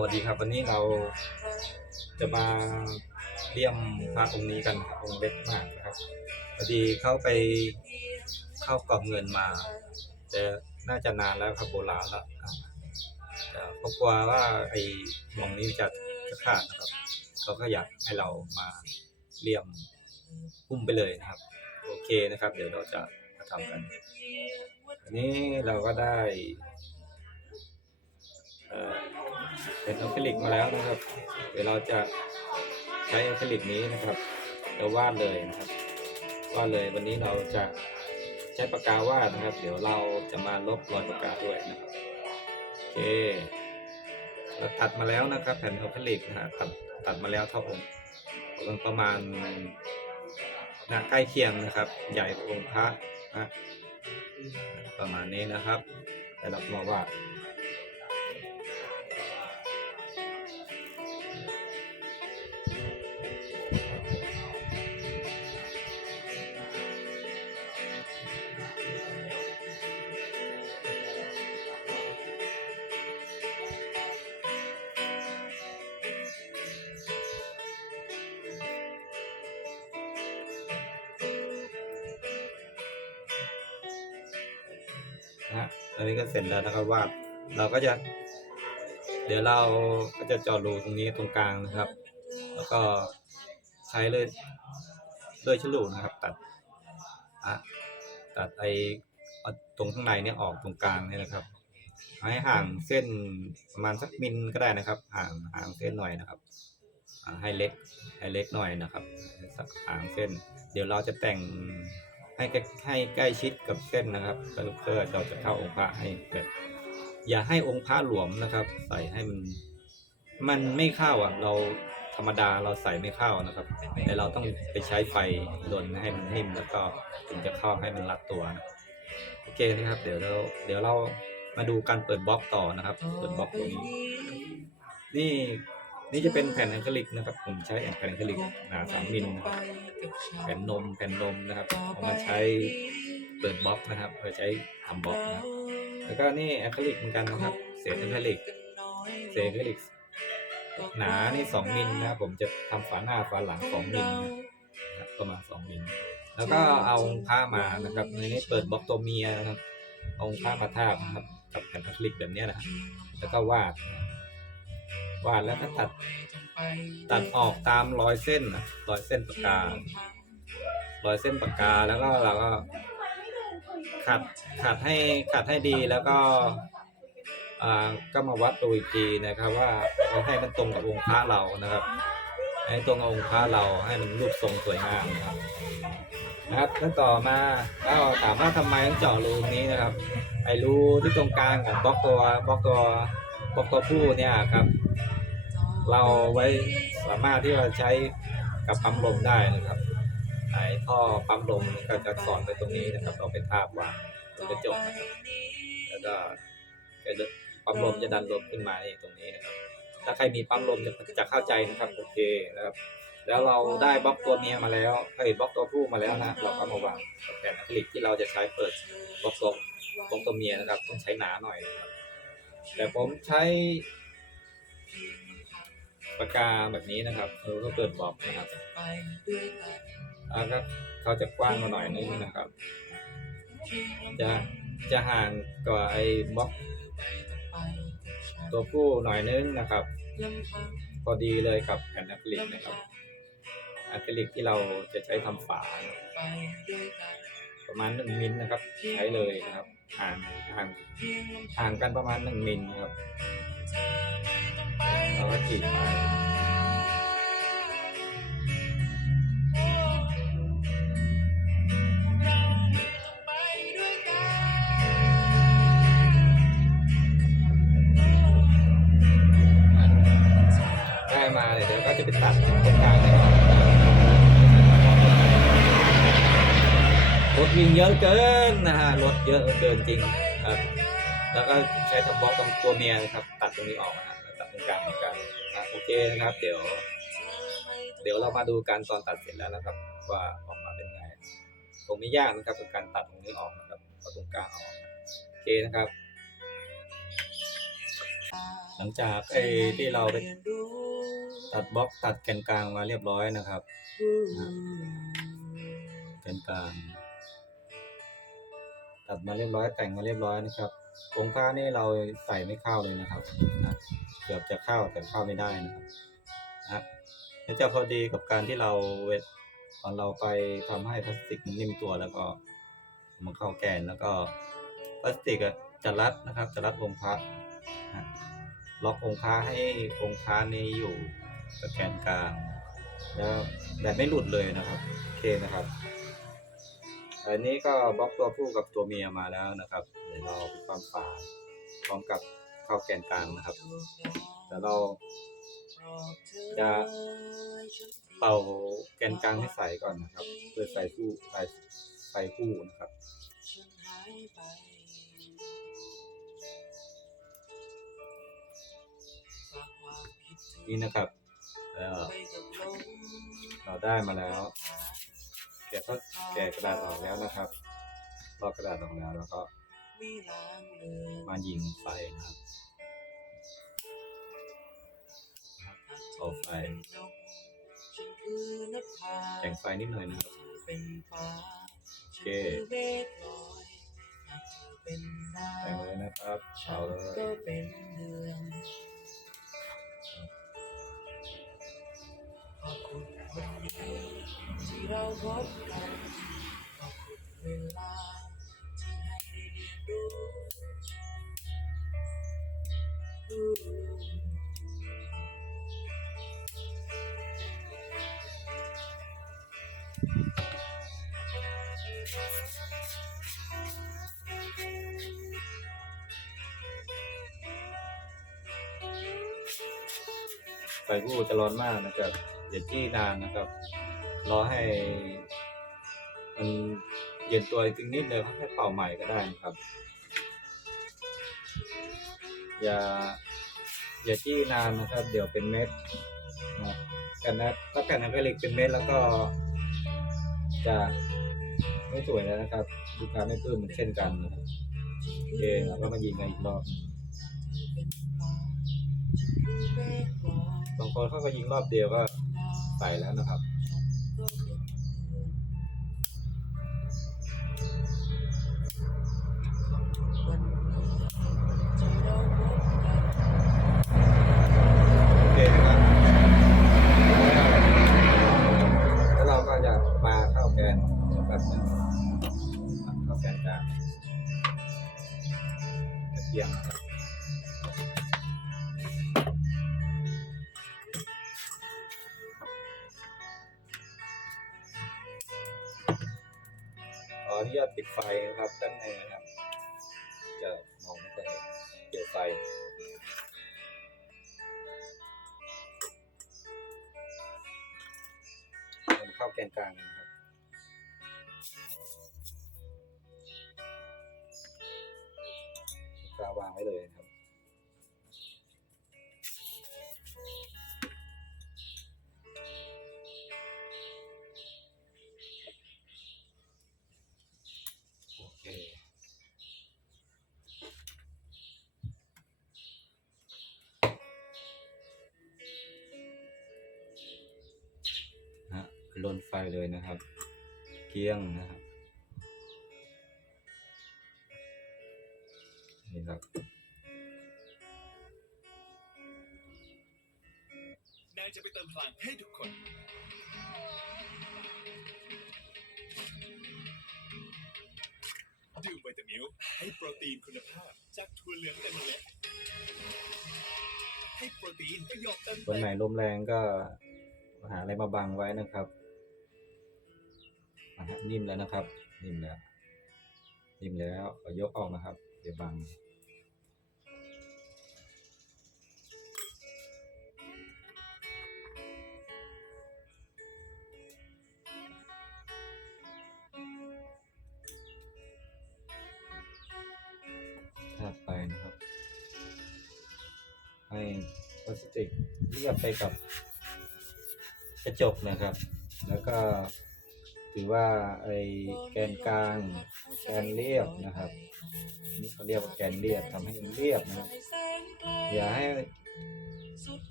สวัสดีครับวันนี้เราจะมาเลี่ยมพระองค์นี้กันครับองค์เล็กมากนะครับพอดีเข้าไปเข้ากรอบเงินมาแต่น่าจะนานแล้วครับโบราณแล้วครับแต่เขากลัวว่าไอ้มองนี้จะจะขาดนะครับเขาก็อยากให้เรามาเลี่ยมพุ่มไปเลยนะครับ โอเคนะครับ เดี๋ยวเราจะมาทำกันอันนี้เราก็ได้ เอ่อเป็นอะคริลิกมาแล้วนะครับ เดี๋ยวเราจะใช้อะคริลิกนี้นะครับเราวาดเลยนะครับวาดเลยวันนี้เราจะใช้ปากกาวาดนะครับ เดี๋ยวเราจะมาลบรอยปากกาด้วยนะครับโอเคเราตัดมาแล้วนะครับ แผ่นอะคริลิกนะฮะตัดตัดมาแล้วเท่าองค์ประมาณนาใกล้เคียงนะครับ ใหญ่กว่าองค์พระนะประมาณนี้นะครับแล้วเรามาวาด ตอนนี้ก็เสร็จแล้วนะครับวาดเราก็จะ เดี๋ยวเราก็จะเจาะรูตรงนี้ตรงกลางนะครับ แล้วก็ใช้เลยด้วยฉลุนะครับ ตัดอะตัดไอตรงข้างในเนี่ยออกตรงกลางเนี่ยนะครับให้ห่างเส้นประมาณสักมิลก็ได้นะครับ ห่างห่างเส้นหน่อยนะครับให้เล็กให้เล็กหน่อยนะครับสักห่างเส้น เดี๋ยวเราจะแต่ง ให้ใกล้ให้ใกล้ชิดกับเส้นนะครับเพื่อเราจะเข้าองค์พระให้เกิดอย่าให้องค์พระหลวมนะครับ ใส่ให้มันมันไม่เข้าอะ เราธรรมดาเราใส่ไม่เข้านะครับแต่เราต้องไปใช้ไฟลนให้มันนิ่มแล้วก็ถึงจะเข้าให้มันรัดตัวนะโอเคนะครับ เดี๋ยวเราเดี๋ยวเรามาดูการเปิดบล็อกต่อนะครับ เปิดบล็อกตรงนี้นี่ นี่จะเป็นแผ่นอะคริลิกนะครับ ผมใช้แผ่นอะคริลิกหนาสามมิลนะครับแผ่นนมแผ่นนมนะครับเอามาใช้เปิดบล็อกนะครับเพื่อใช้ทำบล็อกนะครับแล้วก็นี่อะคริลิกเหมือนกันนะครับ เศษอะคริลิกเศษอะคริลิกหนานี่สองมิลนะครับผมจะทำฝาหน้าฝาหลังสองมิลนะครับประมาณสองมิลแล้วก็เอาผ้ามานะครับในนี้เปิดบล็อกตัวเมียนะครับเอาผ้ามาทาบนะครับกับแผ่นอะคริลิกแบบเนี้ยนะครับแล้วก็วาดนะครับ วาดแล้วก็ตัด ตัดออกตามรอยเส้นนะรอยเส้นปากการอยเส้นปากกาแล้วก็เราก็ขัดขัดให้ขัดให้ดีแล้วก็อ่าก็มาวัดดูอีกทีนะครับ ว่าเราให้มันตรงกับองค์พระเรานะครับ ให้ตรงกับองค์พระเราให้มันรูปทรงสวยงามนะครับนะครับแล้วต่อมาก็ถามว่าทำไมต้องเจาะรูตรงนี้นะครับ ไอ้รูที่ตรงกลางของบล็อกตัวบล็อกตัวบล็อกตัวผู้เนี่ยครับ เราไว้สามารถที่จะใช้กับปั๊มลมได้นะครับไอ้ท่อปั๊มลมก็จะสอดไปตรงนี้นะครับเราไปทาบวางตรงกระจกนะครับแล้วก็ก็จะปั๊มลมจะดันลมขึ้นมานี่ตรงนี้นะครับถ้าใครมีปั๊มลมจะจะเข้าใจนะครับโอเคนะครับแล้วเราได้บล็อกตัวเมียมาแล้วเอ้ยบล็อกตัวผู้มาแล้วนะเราก็มาวางกับแผ่นอะคริลิกที่เราจะใช้เปิดบล็อกตัวบล็อกตัวเมียนะครับต้องใช้หนาหน่อยนะครับแต่ผมใช้ ปากกาแบบนี้นะครับเออก็เปิดบล็อกนะครับแล้วก็เขาจะกว้างมาหน่อยนึงนะครับ จะจะห่างกว่าไอ้บล็อกตัวผู้หน่อยนึงนะครับ พอดีเลยกับแผ่นอะคริลิกนะครับอะคริลิกที่เราจะใช้ทำฝา ประมาณหนึ่งมิลนะครับ ใช้เลยนะครับห่างห่างห่างกันประมาณหนึ่งมิลนะครับเราก็ขีดไป วิ่งเยอะเกินนะฮะรถเยอะเกินจริงครับ แล้วก็ใช้ทำบล็อกตรงตัวเมียนะครับ ตัดตรงนี้ออกนะฮะตัดตรงกลางเหมือนกันนะโอเคนะครับ เดี๋ยว เดี๋ยวเรามาดูการตอนตัดเสร็จแล้วนะครับ ว่าออกมาเป็นไงคงไม่ยากนะครับกับการตัดตรงนี้ออกนะครับเอาตรงกลางออกโอเคนะครับ หลังจากไอ้ที่เราไปตัดบล็อกตัดแกนกลางมาเรียบร้อยนะครับแกนกลาง ตัดมาเรียบร้อยแต่งมาเรียบร้อยนะครับโครงผ้านี่เราใส่ไม่เข้าเลยนะครับนะเกือบจะเข้าแต่เข้าไม่ได้นะครับนะนี่จะพอดีกับการที่เราเวทตอนเราไปทำให้พลาสติกนิ่มตัวแล้วก็มันเข้าแกนแล้วก็พลาสติกจะรัดนะครับ จะรัดองค์พระนะล็อกองค์พระให้องค์พระนี้อยู่กับแกนกลางแล้วแบบไม่หลุดเลยนะครับโอเคนะครับ อันนี้ก็บล็อกตัวผู้กับตัวเมียมาแล้วนะครับ เดี๋ยวเราไปความฝาพร้อมกับข้าวแกนกลางนะครับเดี๋ยวเราจะเป่าแกนกลางให้ใสก่อนนะครับเพื่อใส่ผู้ใส่ใส่ผู้นะครับนี่นะครับเราได้มาแล้ว กะก็แกะกระดาษออกแล้วนะครับลอกกระดาษออกแล้วแล้วก็มายิงไฟนะครับเอาไฟแต่งไฟนิดหน่อยนะครับโอเคแต่งเลยนะครับเอาเลย เราพบกันเวลาที่ให้ได้เรียนรู้ไฟผู้จะร้อนมากนะครับอย่าจี้นานนะครับ รอให้มันเย็นตัวอีกนิดเดียวให้เป่าใหม่ก็ได้นะครับ อย่า อย่าจี้นานนะครับ เดี๋ยวเป็นเม็ดนะกันนะถ้าแผ่นะคริลิกเป็นเม็ดแล้วก็ จะไม่สวยแล้วนะครับลูกค้าไม่ปลื้มเหมือนเช่นกันนะโอเคเราก็มายิงกันอีกรอบบางคนเขาก็ยิงรอบเดียวก็ใส่แล้วนะครับ เทียมนะครับขออนุญาตปิดไฟนะครับด้านในนะครับ จะมองไม่ค่อยเห็นเกี่ยวไฟเข้าแกนกลางนะครับ เลยครับ โอเค ฮะลนไฟเลยนะครับ เกี้ยงนะครับ จะไปเติมพลังให้ทุกคน ดื่มไวตามิลให้โปรตีนคุณภาพ จากถั่วเหลืองเต็มเมล็ดให้โปรตีนประโยชน์เต็มวันไหนลมแรงก็หาอะไรมาบังไว้นะครับนิ่มแล้วนะครับ นิ่มแล้วนิ่มแล้วยกออกนะครับ เดี๋ยวบัง กเลือบไปกับกระจกนะครับ แล้วก็ถือว่าไอ้แกนกลางแกนเรียบนะครับนี่เขาเรียกว่าแกนเรียบทำให้มันเรียบนะครับอย่าให้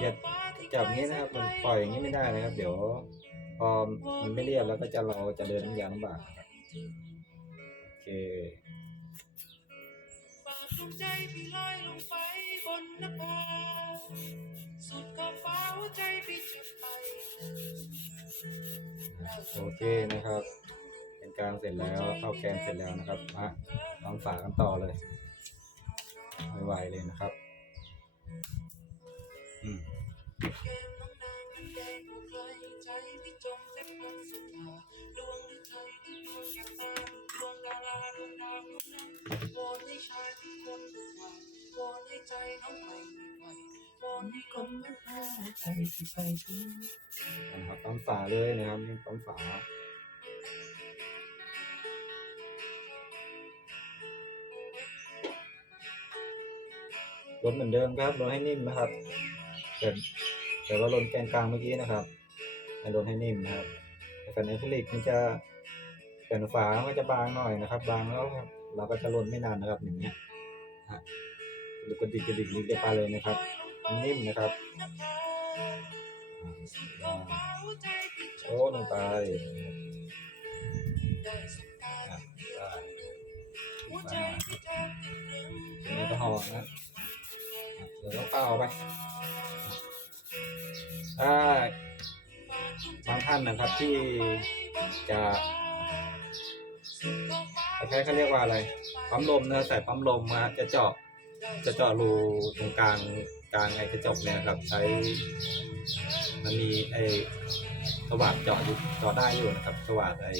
อย่าจับงนี้นะครับมันปล่อยอย่างนี้ไม่ได้นะครับ เดี๋ยวพอมันไม่เรียบแล้วก็จะเราจะเดินน้ำยาลำบากครับโอเคฝากดวงใจพี่ลอยลงไปบนนภา สุดขอบฟ้าหัวใจพี่จะไปโอเคนะครับ เป็นกลางเสร็จแล้วเข้าแกนเสร็จแล้วนะครับมาลองฝากันต่อเลยไวๆเลยนะครับอืมเกมน้องนางนั้นแดงผู้ใครใจพี่จงเจ็บปวดสุดาดวงหรือไทยหรือดวงแก้วตาดวงดาราดวงดาวดวงนั้นวอนให้ชายทุกคนดูว่าวอนให้ใจน้องไม่มีไหววอ นให้คนมันพาใจที่ไปถึงนะครับปั๊มฝาเลยนะครับนี่ปั๊มฝาลนเหมือนเดิมครับลนให้นิ่มนะครับแต่แต่ว่าลนแกนกลางเมื่อกี้นะครับให้ลนให้นิ่มนะครับแต่แผ่นอะคริลิกมันจะแผ่นฝามันจะบางหน่อยนะครับ บางแล้วครับเราก็จะลนไม่นานนะครับอย่างเงี้ยฮะหรือกระดิกกระดิกลิกได้ปลาเลยนะครับ นิ่มนะครับโอ้ลงไปอะได้ไปอันนี้ก็ห่อนะเดี๋ยวเราเปล่าไปถ้าบางท่านนะครับที่จะใช้เขาเรียกว่าอะไร ปั๊มลมนะใส่ปั๊มลมมาจะเจาะ จะเจาะรูตรงกลางกลางไอ้กระจกเนี่ยครับใช้มันมีไอ้สว่านเจาะอยู่เจาะได้อยู่นะครับสว่านไอ้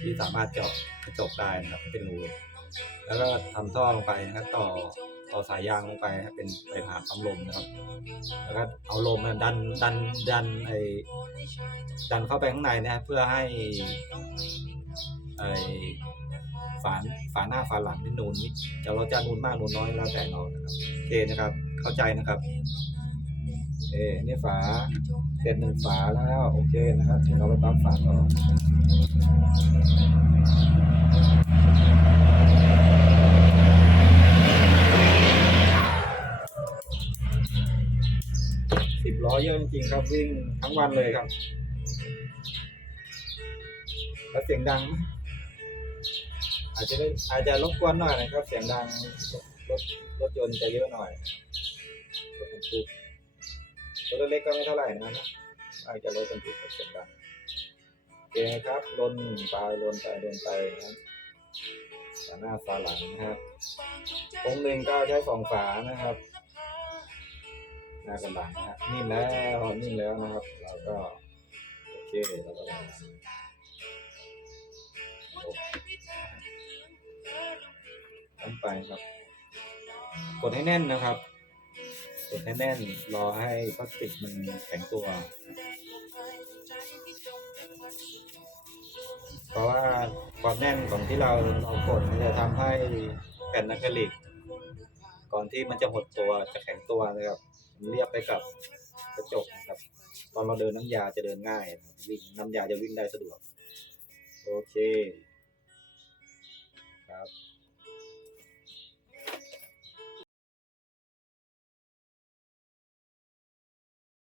ที่สามารถเจาะกระจกได้นะครับเป็นรูแล้วก็ทำท่อลงไปนะครับต่อต่อสายยางลงไปนะครับเป็นไปผ่านปั๊มลมนะครับ แล้วก็เอาลมนะดันดันดันไอ้ดันเข้าไปข้างในนะครับเพื่อให้ไอ้ ฝาฝาหน้าฝาหลังนี่นูนนิดจะเราจะนูนมากนูนน้อยแล้วแต่เรานะครับโอเคนะครับ เข้าใจนะครับเอนี่ฝาเสร็จหนึ่งฝาแล้วโอเคนะครับเดี๋ยวเราไปปั๊มฝาต่อสิบล้อเยอะจริงครับวิ่งทั้งวันเลยครับ แล้วเสียงดังไหม อาจจะได้อาจจะรบกวนหน่อยนะครับ เสียงดังรถรถยนต์จะเยอะหน่อยรถบรรทุกตัวเล็กก็ไม่เท่าไหร่นะครับอาจจะลดจนถูกเสียงดังโอเคครับลนไปลนไปลนไปนะครับฝาหน้าฝาหลังนะครับองค์หนึ่งก็ใช้สองฝานะครับหน้ากับหลังนะนิ่มแล้วนิ่มแล้วนะครับ เราก็โอเคเราก็ ลงไปครับ กดให้แน่นนะครับ กดให้แน่นรอให้พลาสติกมันแข็งตัว เพราะว่าความแน่นของที่เราเรากดมันจะทำให้แผ่นอะคริลิก ก่อนที่มันจะหดตัวจะแข็งตัวนะครับเรียบไปกับกระจกนะครับ ตอนเราเดินน้ำยาจะเดินง่ายวิ่งน้ำยาจะวิ่งได้สะดวก โอเค ครับ